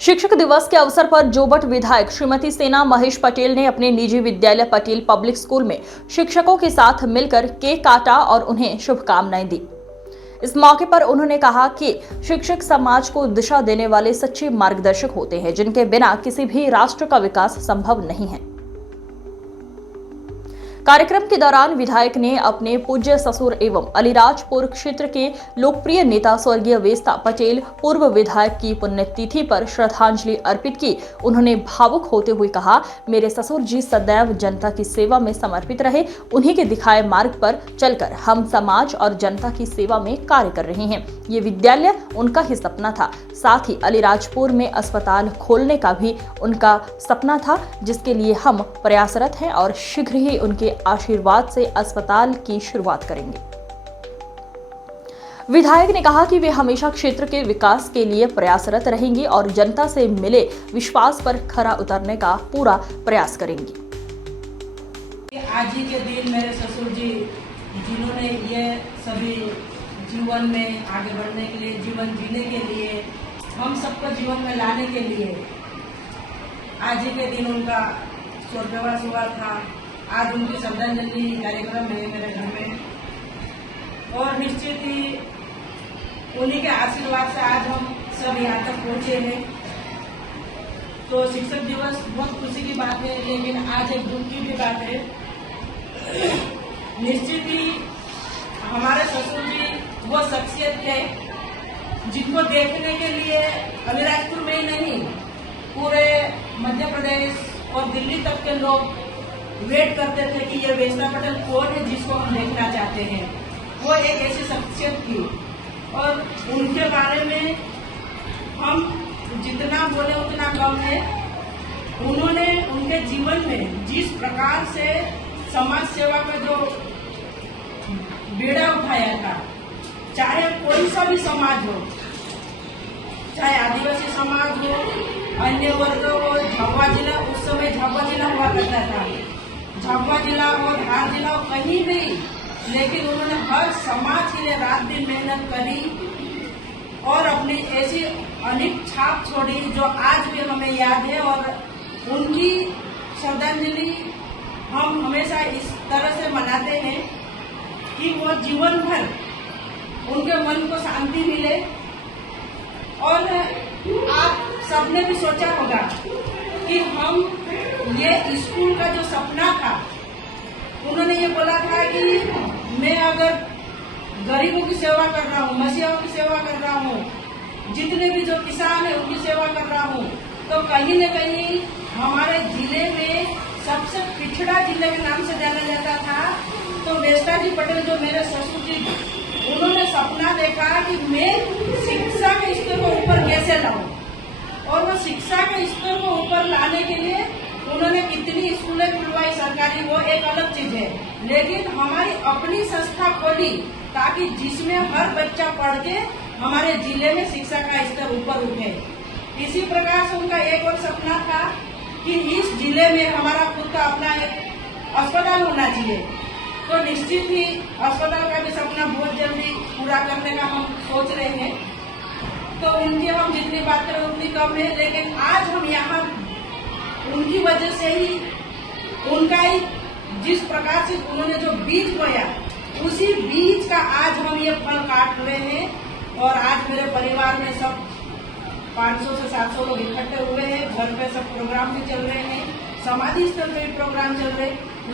शिक्षक दिवस के अवसर पर जोबट विधायक श्रीमती सेना महेश पटेल ने अपने निजी विद्यालय पटेल पब्लिक स्कूल में शिक्षकों के साथ मिलकर केक काटा और उन्हें शुभकामनाएं दी। इस मौके पर उन्होंने कहा कि शिक्षक समाज को दिशा देने वाले सच्चे मार्गदर्शक होते हैं, जिनके बिना किसी भी राष्ट्र का विकास संभव नहीं है। कार्यक्रम के दौरान विधायक ने अपने पूज्य ससुर एवं अलीराजपुर क्षेत्र के लोकप्रिय नेता स्वर्गीय वेस्ता पटेल पूर्व विधायक की पुण्यतिथि पर श्रद्धांजलि अर्पित की। उन्होंने भावुक होते हुए कहा, मेरे ससुर जी सदैव जनता की सेवा में समर्पित रहे। उन्हीं के दिखाए मार्ग पर चलकर हम समाज और जनता की सेवा में कार्य कर रहे हैं। ये विद्यालय उनका ही सपना था। साथ ही अलीराजपुर में अस्पताल खोलने का भी उनका सपना था, जिसके लिए हम प्रयासरत हैं और शीघ्र ही उनके आशीर्वाद से अस्पताल की शुरुआत करेंगे। विधायक ने कहा कि वे हमेशा क्षेत्र के विकास के लिए प्रयासरत रहेंगे और जनता से मिले विश्वास पर खरा उतरने का पूरा प्रयास करेंगे। आज ही के दिन मेरे ससुर जी, जिन्होंने ये सभी जीवन में आगे बढ़ने के लिए, जीवन जीने के लिए, हम सबको जीवन में लाने के लिए आज ही के दिन उनका स्वर्गवास हुआ था। आज उनकी श्रद्धांजलि कार्यक्रम है मेरे घर में, और निश्चित ही उन्हीं के आशीर्वाद से आज हम सब यहाँ तक पहुँचे हैं। तो शिक्षक दिवस बहुत खुशी की बात है, लेकिन आज एक दुख की भी बात है। निश्चित ही हमारे ससुर जी वो शख्सियत है जिनको देखने के लिए अलीराजपुर में ही नहीं, पूरे मध्य प्रदेश और दिल्ली तक के लोग वेट करते थे कि ये वेस्ता पटेल कौन है जिसको हम देखना चाहते हैं। वो एक ऐसी शख्सियत थी, और उनके बारे में हम जितना बोले उतना कम है। उन्होंने उनके जीवन में जिस प्रकार से समाज सेवा का जो बेड़ा उठाया था, चाहे कोई सा भी समाज हो, चाहे आदिवासी समाज हो, अन्य वर्ग हो, झाबुआ जिला, उस समय झाबुआ जिला हुआ करता था, झाबुआ जिला हो, धार जिला हो, कहीं भी, लेकिन उन्होंने हर समाज के लिए रात दिन मेहनत करी और अपनी ऐसी अनेक छाप छोड़ी जो आज भी हमें याद है। और उनकी श्रद्धांजलि हम हमेशा इस तरह से मनाते हैं कि वो जीवन भर उनके मन को शांति मिले। और आप सबने भी सोचा होगा कि हम ये स्कूल का जो सपना था, उन्होंने ये बोला था कि मैं अगर गरीबों की सेवा कर रहा हूँ, मसीहों की सेवा कर रहा हूँ, जितने भी जो किसान है उनकी सेवा कर रहा हूँ, तो कहीं न कहीं हमारे जिले में सबसे पिछड़ा जिले के नाम से जाना जाता था। तो वेस्ता जी पटेल जो मेरे ससुर जी, उन्होंने सपना देखा कि मैं शिक्षा के स्तर को ऊपर कैसे लाऊं, और वो शिक्षा के स्तर को ऊपर लाने के लिए उन्होंने कितनी स्कूलें खुलवाई सरकारी, वो एक अलग चीज है, लेकिन हमारी अपनी संस्था खोली ताकि जिसमें हर बच्चा पढ़ के हमारे जिले में शिक्षा का स्तर ऊपर उठे। इसी प्रकार से उनका एक और सपना था कि इस जिले में हमारा खुद का अपना एक अस्पताल होना चाहिए। तो निश्चित ही अस्पताल का भी सपना बहुत जल्दी पूरा करने का हम सोच रहे हैं। तो उनकी हम जितनी बात करें उतनी कम है, लेकिन आज हम यहाँ उनकी वजह से ही, उनका ही जिस प्रकार से उन्होंने जो बीज बोया, उसी बीज का आज हम ये फल काट रहे हैं। और आज मेरे परिवार में सब 500 से 700 लोग इकट्ठे हुए हैं। घर पे सब प्रोग्राम भी चल रहे हैं, समाधि स्तर पे भी प्रोग्राम चल रहे हैं।